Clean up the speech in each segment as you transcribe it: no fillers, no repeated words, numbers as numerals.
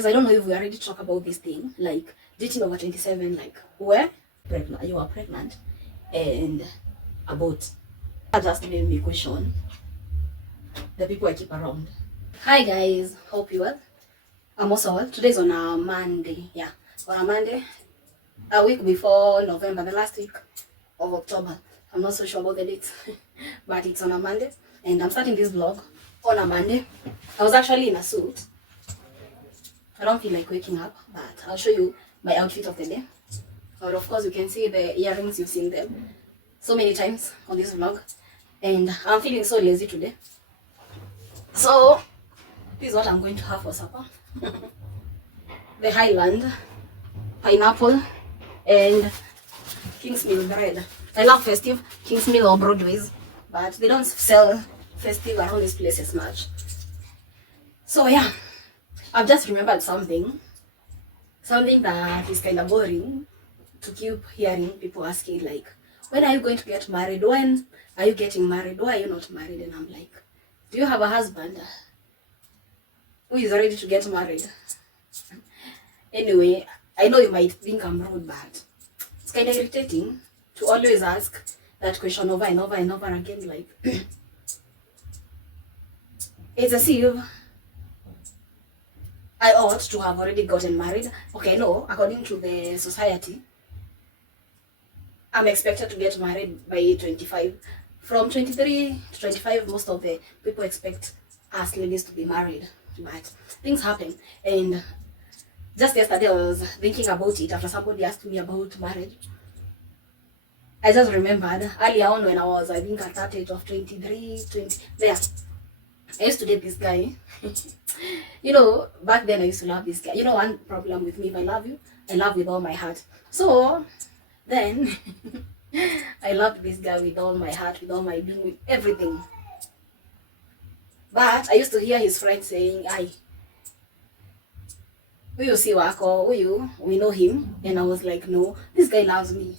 guys, I don't know if we already talked about this thing, like dating over 27, like where pregnant, you are pregnant and about. That just made me question the people I keep around. Hi guys, hope you well. I'm also well. Today's on a Monday. Yeah, on a Monday, a week before November, the last week of October. I'm not so sure about the dates, but it's on a Monday, and I'm starting this vlog on a Monday. I was actually in a suit. I don't feel like waking up, but I'll show you my outfit of the day. Or of course, you can see the earrings. You've seen them so many times on this vlog, and I'm feeling so lazy today. So this is what I'm going to have for supper. The Highland pineapple and Kingsmill bread. I love Festive, Kingsmill or Broadways, but they don't sell Festive around these places much. So yeah, I've just remembered something that is kind of boring to keep hearing people asking, like, when are you going to get married? When are you getting married? Why are you not married? And I'm like, do you have a husband who is ready to get married? Anyway, I know you might think I'm rude, but it's kind of irritating to always ask that question over and over and over again. Like, it's as if I ought to have already gotten married. Okay, no, according to the society, I'm expected to get married by 25. From 23 to 25, most of the people expect us ladies to be married. But things happen. And just yesterday, I was thinking about it after somebody asked me about marriage. I just remembered earlier on when I was, I think, at that age of 23, 20, there. I used to date this guy. You know, back then I used to love this guy. You know, one problem with me, if I love you, I love with all my heart. So then I loved this guy with all my heart, with all my being, with everything. But I used to hear his friends saying, "Ay, we see Wako, we know him." And I was like, no, this guy loves me.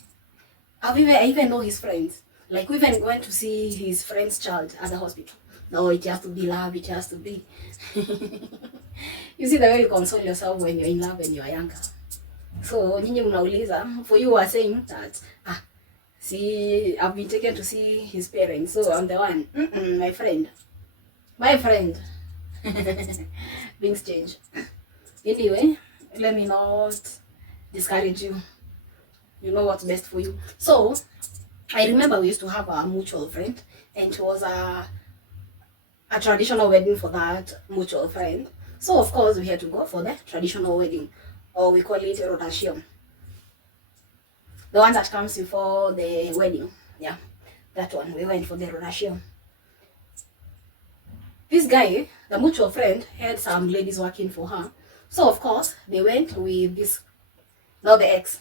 I even know his friends. Like, we even went to see his friend's child at the hospital. No, it has to be love, it has to be. You see the way you console yourself when you're in love and you're younger. So, nyinyi mnauliza, for you are saying that, see, I've been taken to see his parents, so I'm the one. My friend. My friend. Things change. Anyway, let me not discourage you. You know what's best for you. So, I remember we used to have a mutual friend, and it was a traditional wedding for that mutual friend. So, of course, we had to go for the traditional wedding, or we call it a rotation. The one that comes before the wedding. Yeah, that one. We went for the rotation. This guy, the mutual friend, had some ladies working for her. So, of course, they went with this, not the ex.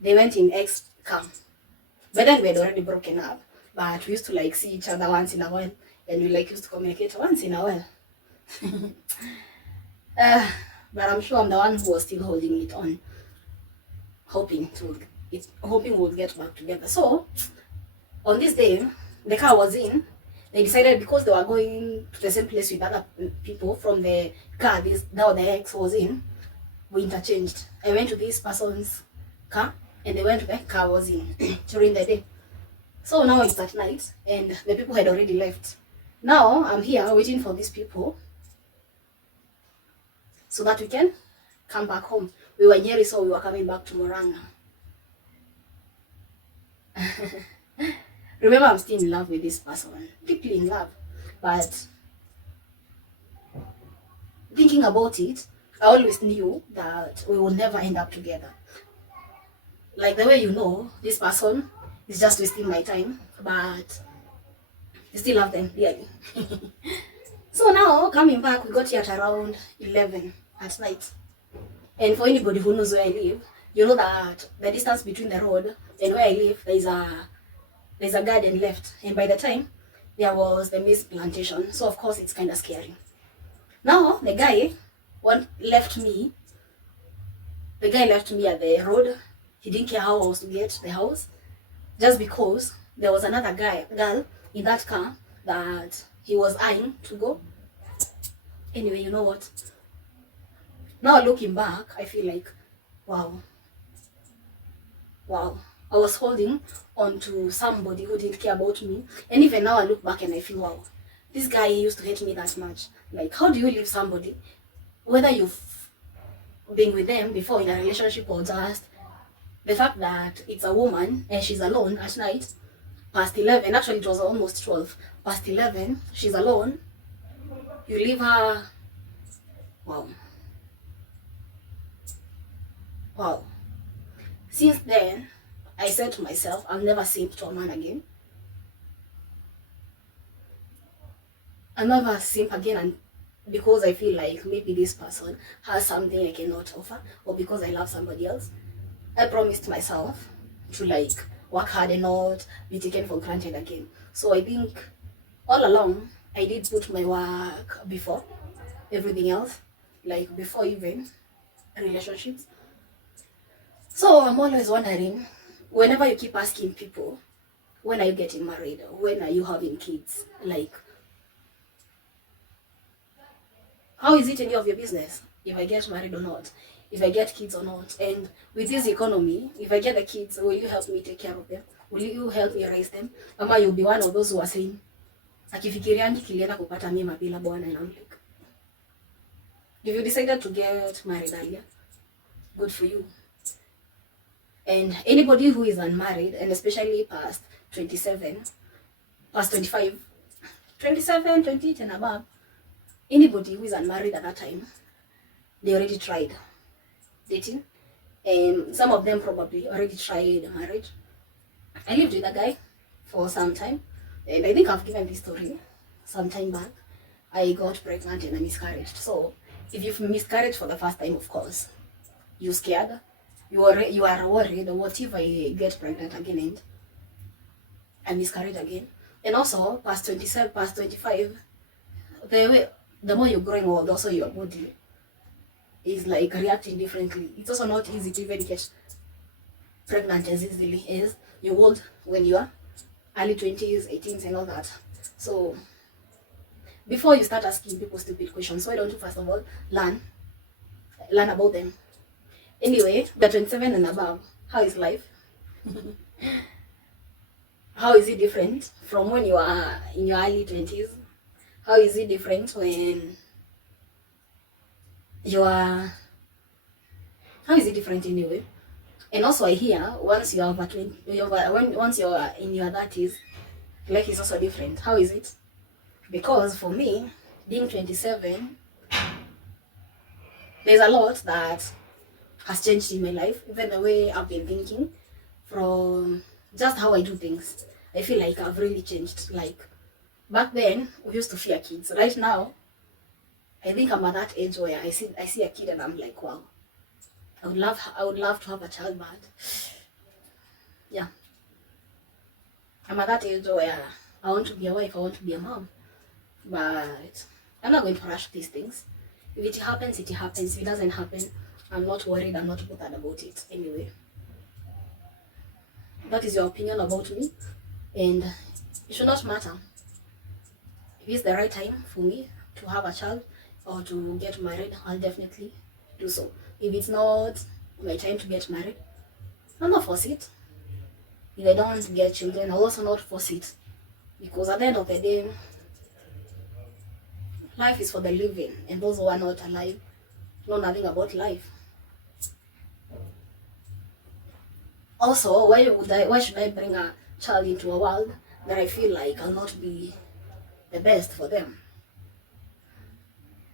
They went in ex car. But then we had already broken up. But we used to like see each other once in a while. And we like used to communicate once in a while. But I'm sure I'm the one who was still holding it on. Hoping we'll get back together. So, on this day, the car was in. They decided, because they were going to the same place with other people from the car now the ex was in, we interchanged. I went to this person's car and they went to the car was in during the day. So now it's at night and the people had already left. Now I'm here waiting for these people so that we can come back home. We were in Nyeri, so we were coming back to Murang'a. Remember, I'm still in love with this person, deeply in love. But thinking about it, I always knew that we would never end up together. Like the way you know, this person is just wasting my time, but I still love them, really. So now, coming back, we got here at around 11 at night. And for anybody who knows where I live, you know that the distance between the road and where I live, there's a garden left. And by the time, there was the maize plantation. So, of course, it's kind of scary. Now, the guy left me at the road. He didn't care how I was to get to the house. Just because there was another girl in that car that he was eyeing to go. Anyway, you know what? Now looking back, I feel like, wow, wow, I was holding on to somebody who didn't care about me. And even now I look back and I feel, wow, this guy used to hate me that much. Like, how do you leave somebody, whether you've been with them before in a relationship or just the fact that it's a woman and she's alone at night, past 11, actually it was almost 12, past 11, she's alone, you leave her. Wow. Wow. Since then, I said to myself, I'll never simp to a man again. I'll never simp again, and because I feel like maybe this person has something I cannot offer, or because I love somebody else, I promised myself to like work hard and not be taken for granted again. So I think all along I did put my work before everything else, like before even relationships. So I'm always wondering, whenever you keep asking people, when are you getting married? When are you having kids? Like, how is it any of your business if I get married or not? If I get kids or not? And with this economy, if I get the kids, will you help me take care of them? Will you help me raise them? Ama you'll be one of those who are saying, akifikiriangi kilienda kupata mimi bila bwana, and I'm like, if you decided to get married earlier, good for you. And anybody who is unmarried, and especially past 27, past 25, 27, 28 and above, anybody who is unmarried at that time, they already tried dating. And some of them probably already tried marriage. I lived with a guy for some time, and I think I've given this story some time back. I got pregnant and I miscarried. So if you've miscarried for the first time, of course, you're scared. You are worried, what if I get pregnant again and I miscarried again? And also, past 27, past 25, the more you're growing old, also your body is like reacting differently. It's also not easy to even get pregnant as easily as you would when you are early 20s, 18s and all that. So before you start asking people stupid questions, why don't you first of all learn about them? Anyway, the 27 and above, how is life? How is it different from when you are in your early 20s? How is it different when you are, how is it different anyway? And also I hear once you are over 20, once you are in your 30s, life is also different. How is it? Because for me, being 27, there's a lot that has changed in my life, even the way I've been thinking, from just how I do things. I feel like I've really changed. Like back then, we used to fear kids. Right now, I think I'm at that age where I see a kid and I'm like, wow, I would love to have a child, but yeah, I'm at that age where I want to be a wife, I want to be a mom, but I'm not going to rush these things. If it happens, it happens. If it doesn't happen, I'm not worried, I'm not bothered about it anyway. That is your opinion about me, and it should not matter. If it's the right time for me to have a child or to get married, I'll definitely do so. If it's not my time to get married, I'll not force it. If I don't want to get children, I'll also not force it. Because at the end of the day, life is for the living, and those who are not alive know nothing about life. Also, why should I bring a child into a world that I feel like I'll not be the best for them?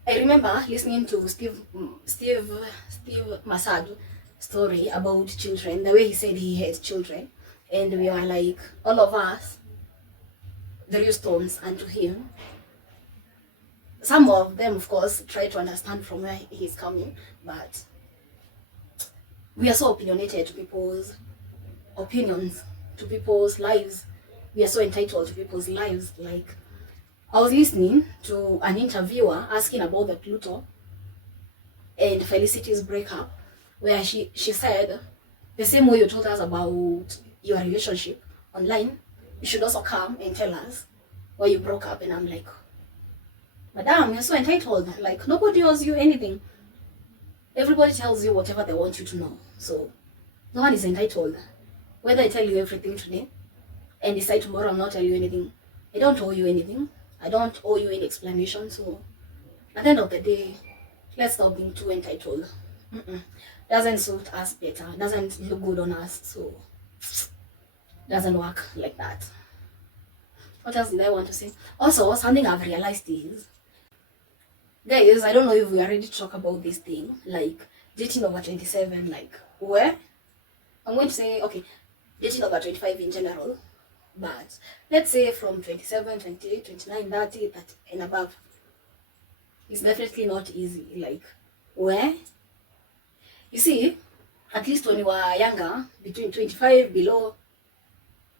I remember listening to Steve Massage story about children, the way he said he hates children, and we were like, all of us, the real stones unto him. Some of them, of course, try to understand from where he's coming, but we are so opinionated to people's opinions, to people's lives. We are so entitled to people's lives. Like, I was listening to an interviewer asking about the Pluto and Felicity's breakup, where she said, the same way you told us about your relationship online, you should also come and tell us why you broke up. And I'm like, Madam, you're so entitled. Like, nobody owes you anything. Everybody tells you whatever they want you to know. So no one is entitled. Whether I tell you everything today and decide tomorrow I'll not tell you anything, I don't owe you anything. I don't owe you any explanation. So at the end of the day, let's stop being too entitled. Doesn't suit us better. Doesn't look good on us. So doesn't work like that. What else did I want to say? Also, something I've realized is, guys, I don't know if we are ready to talk about this thing, like dating over 27, like where I'm going to say, okay, dating over 25 in general, but let's say from 27, 28, 29, 30, 30 and above, it's definitely not easy. Like where, you see, at least when you were younger, between 25 below,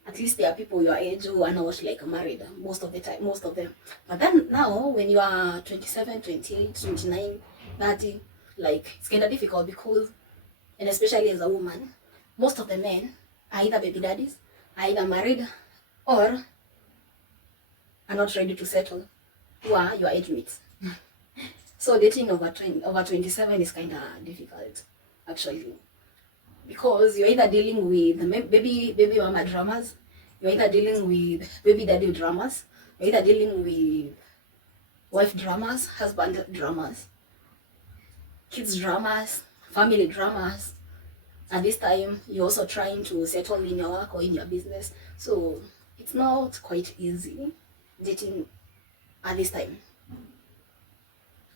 at least there are people your age who are not like married most of the time, most of them. But then now, when you are 27, 28, 29, 30, like it's kind of difficult because, and especially as a woman, most of the men are either baby daddies, are either married, or are not ready to settle, who are your age mates. So dating over 27 is kind of difficult, actually, because you're either dealing with baby mama dramas, you're either dealing with baby daddy dramas, you're either dealing with wife dramas, husband dramas, kids dramas, family dramas. At this time, you're also trying to settle in your work or in your business. So it's not quite easy dating at this time.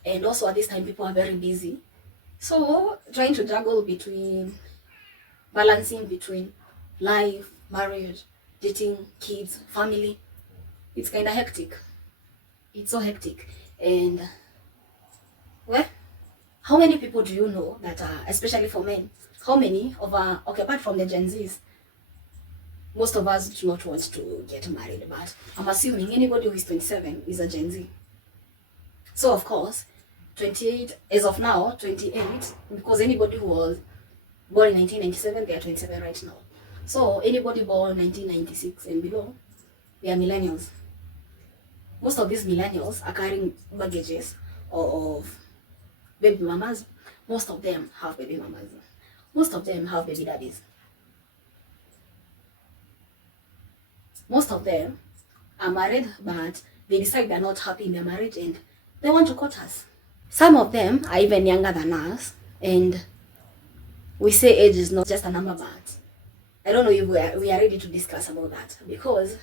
And also at this time, people are very busy. So trying to juggle between, balancing between life, marriage, dating, kids, family, it's kind of hectic. It's so hectic. And well, how many people do you know that are, especially for men, how many of our, okay, apart from the Gen Zs, most of us do not want to get married, but I'm assuming anybody who is 27 is a Gen Z. So of course, 28, as of now, 28, because anybody who was born in 1997, they are 27 right now. So anybody born 1996 and below, they are millennials. Most of these millennials are carrying baggages of baby mamas. Most of them have baby mamas. Most of them have baby daddies. Most of them are married, but they decide they're not happy in their marriage and they want to cut us. Some of them are even younger than us, and we say age is not just a number, but I don't know if we are ready to discuss about that, because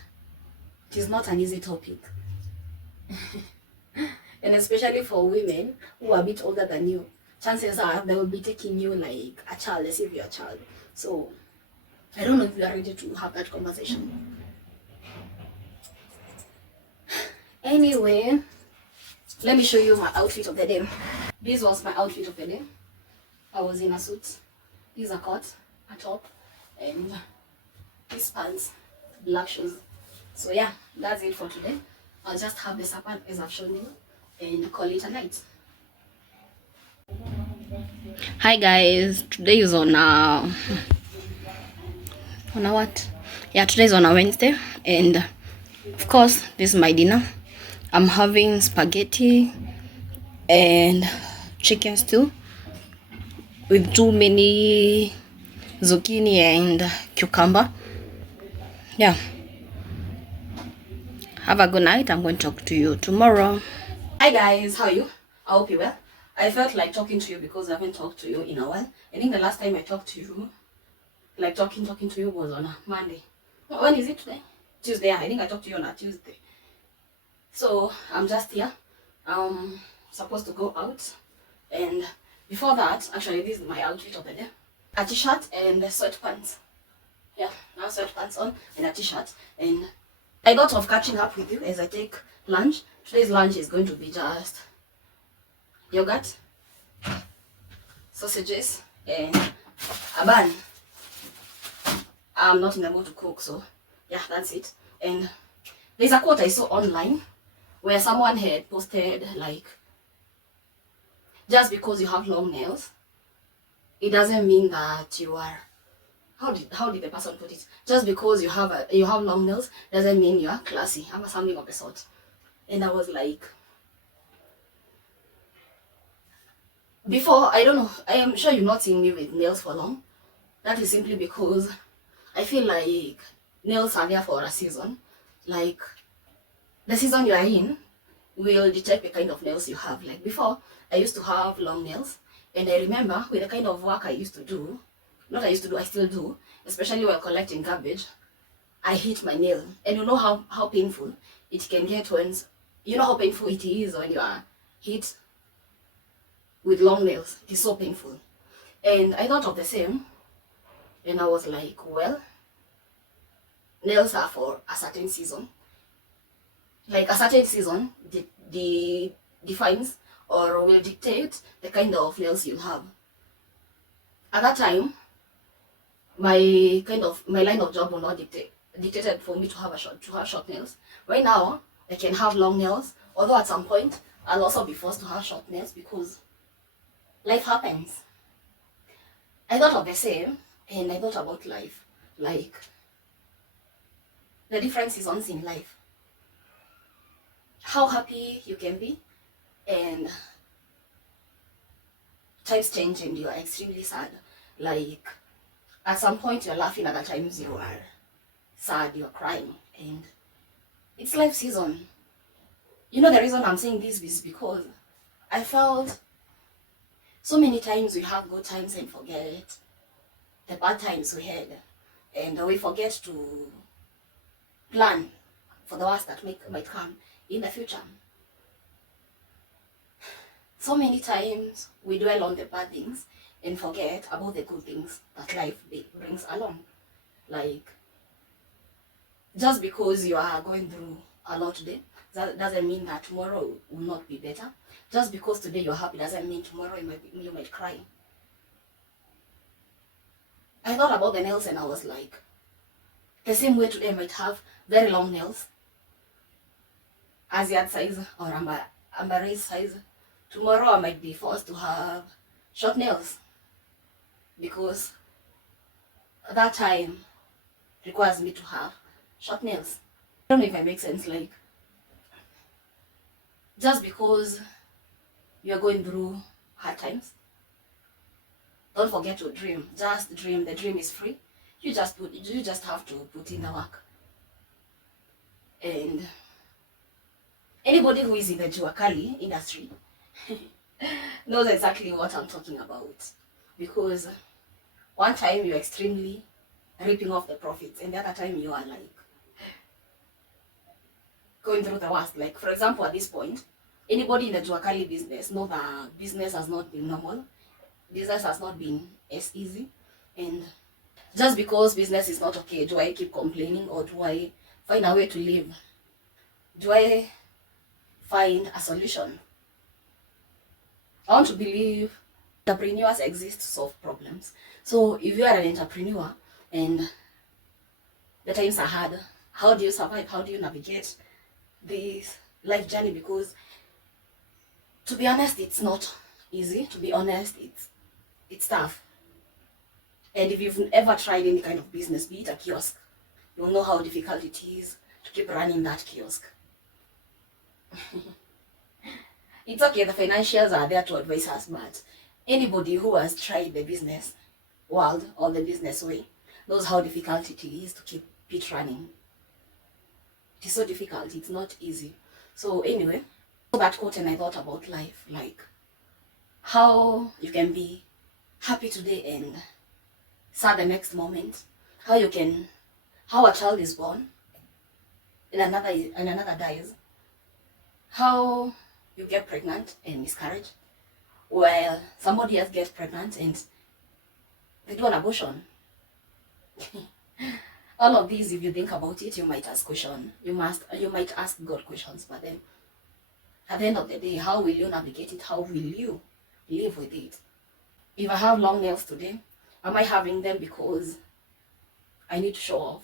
it is not an easy topic. And especially for women who are a bit older than you, chances are they will be taking you like a child, as if you're a child. So I don't know if you are ready to have that conversation. Anyway, let me show you my outfit of the day. This was my outfit of the day. I was in a suit. This is a coat, a top, and these pants, black shoes. So yeah, that's it for today. I'll just have the supper as I've shown you and call it a night. Hi guys, today is on a what? Yeah, today is on a Wednesday, and of course this is my dinner. I'm having spaghetti and chicken stew with too many zucchini and cucumber. Yeah. Have a good night. I'm going to talk to you tomorrow. Hi guys, how are you? I hope you're well. I felt like talking to you because I haven't talked to you in a while. I think the last time I talked to you, like talking to you, was on a Monday. When is it today? Tuesday. I think I talked to you on a Tuesday. So I'm just here. I'm supposed to go out, and before that, actually, this is my outfit of the day: a t-shirt and sweatpants. Yeah, now sweatpants on and a t-shirt. And I got off catching up with you as I take lunch. Today's lunch is going to be just yogurt, sausages, and a bun. I'm not in the mood to cook, so yeah, that's it. And there's a quote I saw online where someone had posted, like, just because you have long nails, it doesn't mean that you are, how did the person put it? Just because you have long nails doesn't mean you are classy, or something of the sort. And I was like, Before, I don't know, I am sure you've not seen me with nails for long. That is simply because I feel like nails are there for a season. Like, the season you are in will detect the kind of nails you have. Like before, I used to have long nails, and I remember with the kind of work I used to do, not I used to do, I still do, especially while collecting garbage, I hit my nail. And you know how painful it can get when, you know how painful it is when you are hit with long nails. It is so painful. And I thought of the same, and I was like, well, nails are for a certain season. Like a certain season defines or will dictate the kind of nails you'll have. At that time, my line of job will not dictated for me to have short nails. Right now, I can have long nails, although at some point I'll also be forced to have short nails because life happens. I thought of the same, and I thought about life, like the different seasons in life, how happy you can be, and times change and you are extremely sad. Like at some point you're laughing, at other times you are sad, you're crying, and it's life season. You know, the reason I'm saying this is because I felt so many times we have good times and forget the bad times we had, and we forget to plan for the worst that might come in the future. So many times we dwell on the bad things and forget about the good things that life brings along. Like, just because you are going through a lot today, that doesn't mean that tomorrow will not be better. Just because today you're happy doesn't mean tomorrow you might cry. I thought about the nails and I was like, the same way today I might have very long nails, Asian size or Amberese size. Tomorrow I might be forced to have short nails because that time requires me to have short nails. I don't know if I make sense. Like, just because you're going through hard times, don't forget to dream. Just dream. The dream is free. You just have to put in the work. And anybody who is in the Juakali industry knows exactly what I'm talking about. Because one time you're extremely ripping off the profits, and the other time you are like going through the worst. Like, for example, at this point, anybody in the Juakali business know that business has not been normal. Business has not been as easy. And just because business is not okay, do I keep complaining or do I find a way to live? Do I find a solution? I want to believe entrepreneurs exist to solve problems. So if you are an entrepreneur and the times are hard, how do you survive? How do you navigate this life journey? Because to be honest, it's not easy. To be honest, it's tough. And if you've ever tried any kind of business, be it a kiosk, you'll know how difficult it is to keep running that kiosk. It's okay, the financials are there to advise us, but anybody who has tried the business world or the business way knows how difficult it is to keep it running. It is so difficult, it's not easy. So anyway, that quote and I thought about life, like how you can be happy today and sad the next moment. How a child is born and another dies. How you get pregnant and miscarriage. Well, somebody else gets pregnant and they do an abortion. All of these, if you think about it, you might ask questions. You might ask God questions, but then at the end of the day, how will you navigate it? How will you live with it? If I have long nails today, am I having them because I need to show off?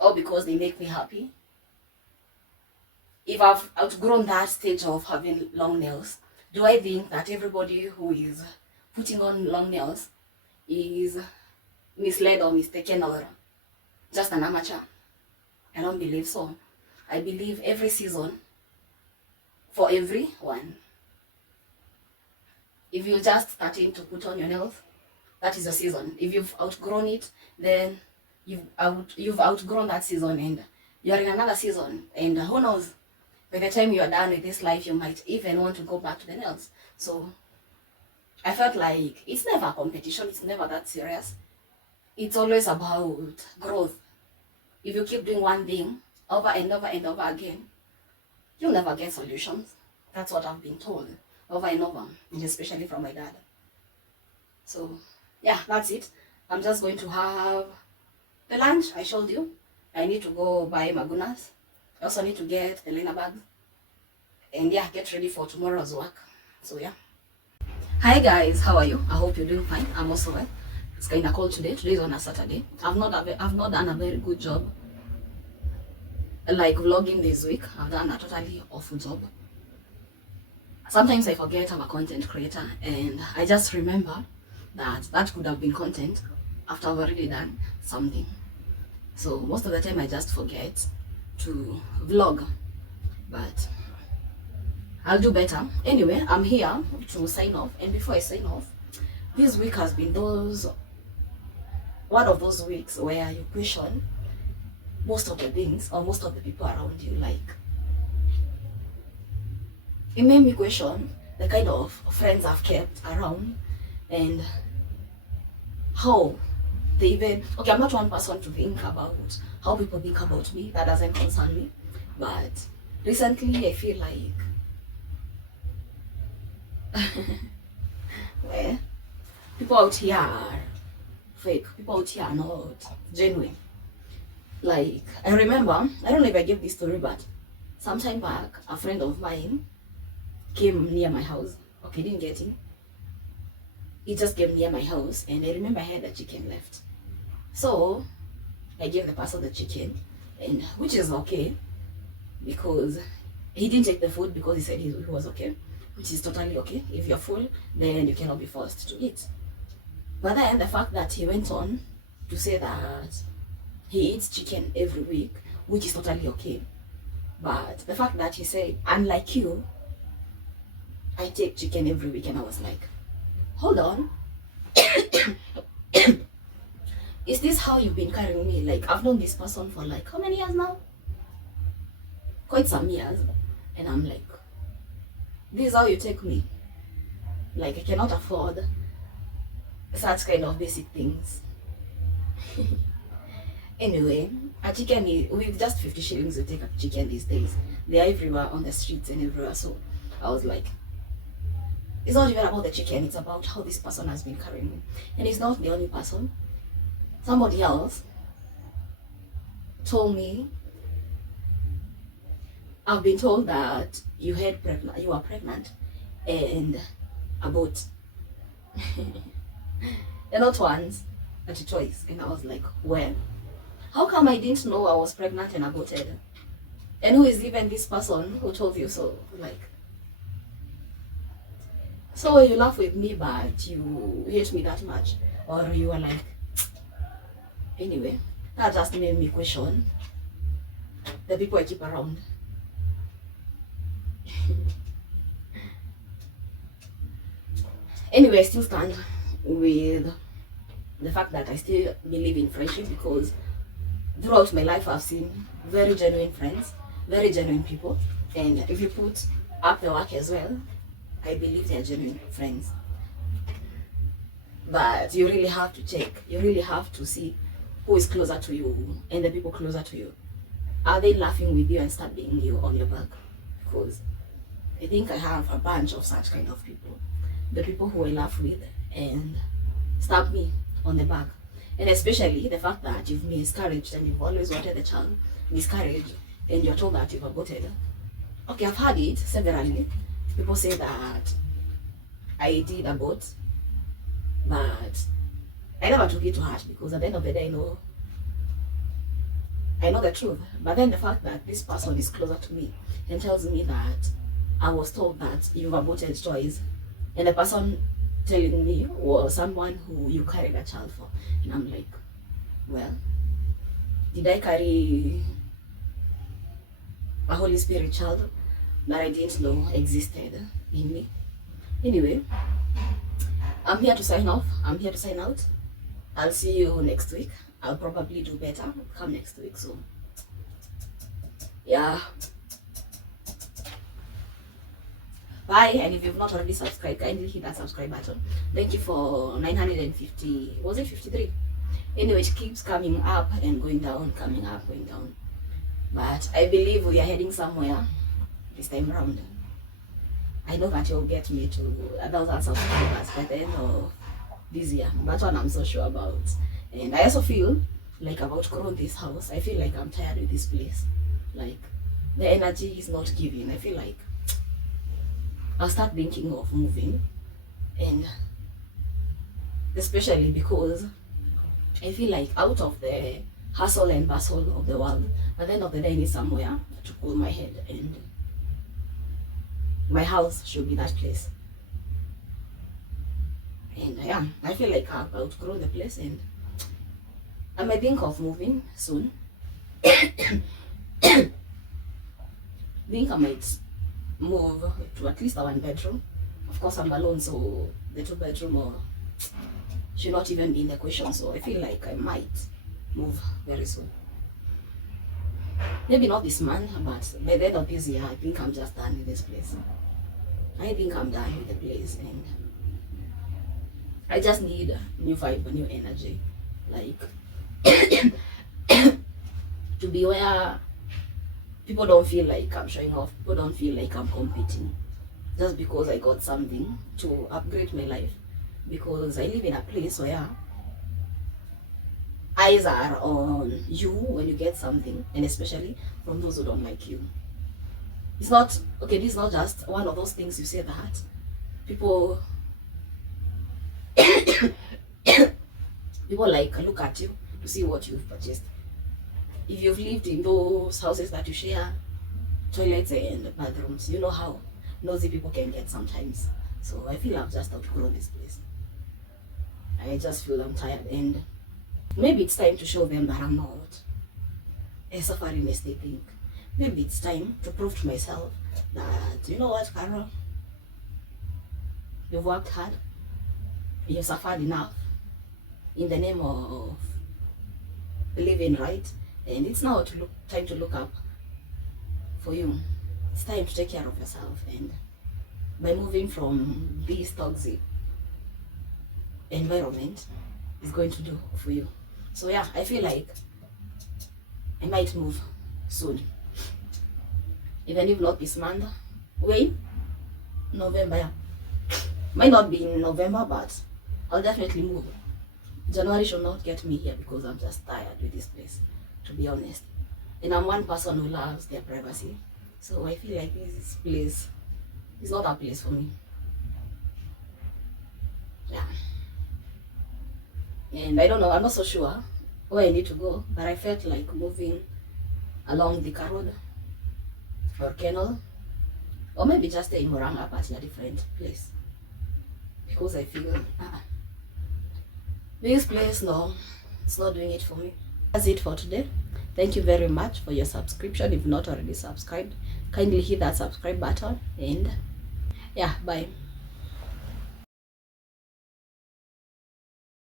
Or because they make me happy? If I've outgrown that stage of having long nails, do I think that everybody who is putting on long nails is misled or mistaken or just an amateur? I don't believe so. I believe every season for everyone. If you're just starting to put on your nails, that is the season. If you've outgrown it, then you've outgrown that season and you're in another season. And who knows, by the time you're done with this life, you might even want to go back to the nails. So I felt like it's never a competition. It's never that serious. It's always about growth. If you keep doing one thing over and over and over again, you'll never get solutions. That's what I've been told over and over, and especially from my dad. So yeah, that's it. I'm just going to have the lunch I showed you. I need to go buy Magunas. I also need to get the liner bags. And yeah, get ready for tomorrow's work. So yeah. Hi guys, how are you? I hope you're doing fine. I'm also well. It's kind of cold today. Today is on a Saturday. I've not done a very good job like vlogging this week. I've done a totally awful job. Sometimes I forget I'm a content creator and I just remember that could have been content after I've already done something. So most of the time I just forget to vlog, but I'll do better. Anyway, I'm here to sign off, and before I sign off, this week has been one of those weeks where you question most of the things or most of the people around you. Like, it made me question the kind of friends I've kept around and how they even, okay, I'm not one person to think about how people think about me. That doesn't concern me. But recently I feel like well, people out here are fake. People out here are not genuine. Like, I remember, I don't know if I gave this story, but sometime back, a friend of mine came near my house. Okay, didn't get him. He just came near my house, and I remember I had a chicken left. So I gave the person the chicken, and which is okay because he didn't take the food because he said he was okay, which is totally okay. If you're full, then you cannot be forced to eat. But then the fact that he went on to say that he eats chicken every week, which is totally okay. But the fact that he said, unlike you, I take chicken every week, and I was like, hold on. Is this how you've been carrying me? Like, I've known this person for like how many years now? Quite some years. And I'm like, this is how you take me? Like, I cannot afford such kind of basic things. Anyway, a chicken is, with just 50 shillings, you take a chicken these days. They're everywhere on the streets and everywhere. So I was like, it's not even about the chicken, it's about how this person has been carrying me. And it's not the only person. Somebody else told me, I've been told that you are pregnant and about and not once, but twice. And I was like, well, how come I didn't know I was pregnant and aborted? And who is even this person who told you so? Like, so you laugh with me, but you hate me that much? Or you are like, anyway, that just made me question the people I keep around. Anyway, I still stand with the fact that I still believe in friendship because throughout my life I've seen very genuine friends, very genuine people, and if you put up the work as well, I believe they're genuine friends. But you really have to check, you really have to see who is closer to you and the people closer to you. Are they laughing with you and stabbing you on your back? Because I think I have a bunch of such kind of people. The people who I laugh with and stab me on the back. And especially the fact that you've miscarried and you've always wanted the child, miscarriage, and you're told that you've aborted. Okay, I've had it severally. People say that I did abort, but I never took it to heart because at the end of the day, I know the truth. But then the fact that this person is closer to me and tells me that I was told that you've aborted twice, and the person telling me was someone who you carried a child for, and I'm like, well, did I carry a Holy Spirit child that I didn't know existed in me? Anyway, I'm here to sign off. I'm here to sign out. I'll see you next week. I'll probably do better come next week. So yeah, bye. And if you've not already subscribed, kindly hit that subscribe button. Thank you for 950, was it 53? Anyway, it keeps coming up and going down, coming up, going down. But I believe we are heading somewhere this time around. I know that you'll get me to 1,000 subscribers by the end of this year. That one I'm so sure about. And I also feel like I've outgrown this house. I feel like I'm tired with this place. Like the energy is not giving. I feel like I'll start thinking of moving, and especially because I feel like out of the hustle and bustle of the world, at the end of the day, I need somewhere to cool my head, and my house should be that place. And yeah, I feel like I've outgrown the place, and I might think of moving soon. Think I might move to at least a 1 bedroom. Of course, I'm alone, so the 2 bedroom or should not even be in the question. So I feel like I might move very soon. Maybe not this month, but by the end of this year, I think I'm just done with this place. I think I'm done with the place, and I just need a new vibe, a new energy. Like to be where people don't feel like I'm showing off. People don't feel like I'm competing just because I got something to upgrade my life. Because I live in a place where eyes are on you when you get something, and especially from those who don't like you. It's not, okay, this is not just one of those things you say that people people like look at you to see what you've purchased. If you've lived in those houses that you share toilets and bathrooms, you know how nosy people can get sometimes. So I feel I've just outgrown this place. I just feel I'm tired, and maybe it's time to show them that I'm not a suffering estate thing. Maybe it's time to prove to myself that, you know what, Carol, you've worked hard, you've suffered enough in the name of living right, and it's now time to look up for you. It's time to take care of yourself, and by moving from this toxic environment is going to do for you. So yeah, I feel like I might move soon. Even if not this month. Wait, November, yeah. Might not be in November, but I'll definitely move. January should not get me here because I'm just tired with this place, to be honest. And I'm one person who loves their privacy. So I feel like this place is not a place for me. Yeah. And I don't know, I'm not so sure where I need to go, but I felt like moving along the Road or Kennel, or maybe just stay in Moranga but in a different place, because I feel this place, no, it's not doing it for me. That's it for today. Thank you very much for your subscription. If not already subscribed, kindly hit that subscribe button, and yeah, bye.